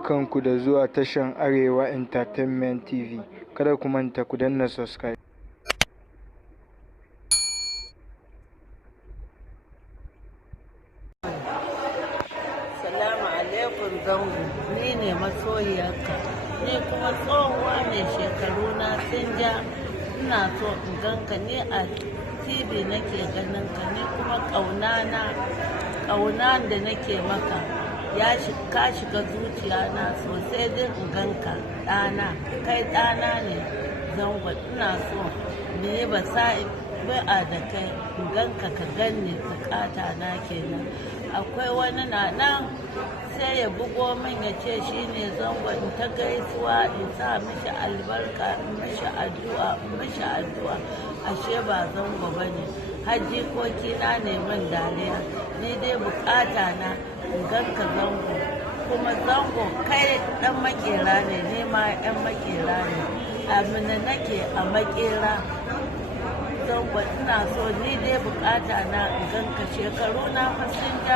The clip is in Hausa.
Barkanku da zuwa tashan Arewa Entertainment TV. Kada ku manta ku danna subscribe. Salamu alaikum zango, ni ne masoyiyarka, ni kuma tsohuwa mai shekaru na sun ja. Ina so in ganka, ni a TV nake ganin ka, ni kuma ƙauna da nake maka ka shiga zuciya na sosai. Din in ganka ɗana, kai ɗana ne zango. Ina so mu yi ba'a da kai, in ganka ka ganni, bukata na kenan. Akwai wani na nan sai ya bugo min ya ce shi ne zango, in ta gaisuwa, in sa mishi albarka, in mishi addu'a, ashe ba zango ba ne. Hajjikoki na ne min dariya, ni dai bukata na in ganka zango. Kuma zango kai dan makera ne, ni ma yan makera ne, amina nake a makera. Zango ina so, ni dai bukata na in ganka, shekaru na fa sun ja.